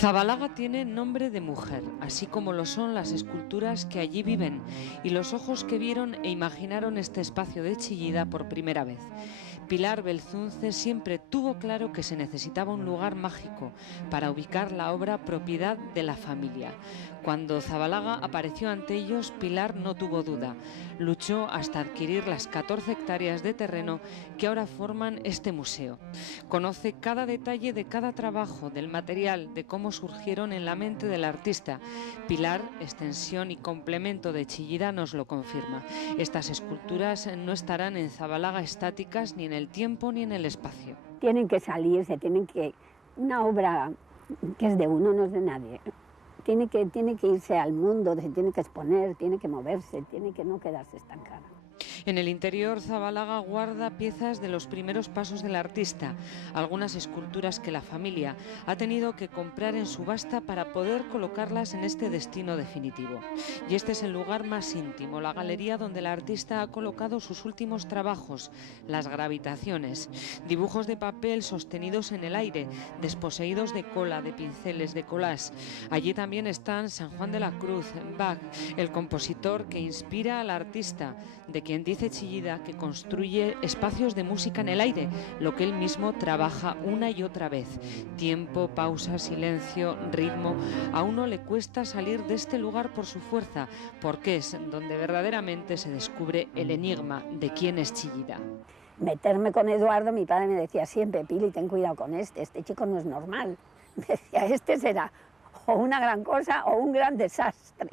Zabalaga tiene nombre de mujer, así como lo son las esculturas que allí viven y los ojos que vieron e imaginaron este espacio de Chillida por primera vez. Pilar Belzunce siempre tuvo claro que se necesitaba un lugar mágico para ubicar la obra propiedad de la familia. Cuando Zabalaga apareció ante ellos, Pilar no tuvo duda. Luchó hasta adquirir las 14 hectáreas de terreno que ahora forman este museo. Conoce cada detalle de cada trabajo, del material, de cómo surgieron en la mente del artista. Pilar, extensión y complemento de Chillida, nos lo confirma. Estas esculturas no estarán en Zabalaga estáticas ni en el tiempo ni en el espacio. Tienen que salirse, una obra que es de uno, no es de nadie. Tiene que irse al mundo, se tiene que exponer, tiene que moverse, tiene que no quedarse estancada. En el interior, Zabalaga guarda piezas de los primeros pasos del artista, algunas esculturas que la familia ha tenido que comprar en subasta para poder colocarlas en este destino definitivo. Y este es el lugar más íntimo, la galería donde el artista ha colocado sus últimos trabajos, las gravitaciones, dibujos de papel sostenidos en el aire, desposeídos de cola, de pinceles, de collage. Allí también están San Juan de la Cruz, Bach, el compositor que inspira al artista, de quien dice Chillida que construye espacios de música en el aire, lo que él mismo trabaja una y otra vez. Tiempo, pausa, silencio, ritmo. A uno le cuesta salir de este lugar por su fuerza, porque es donde verdaderamente se descubre el enigma de quién es Chillida. Meterme con Eduardo, mi padre me decía siempre: Pili, ten cuidado con este chico no es normal. Me decía, este será o una gran cosa o un gran desastre.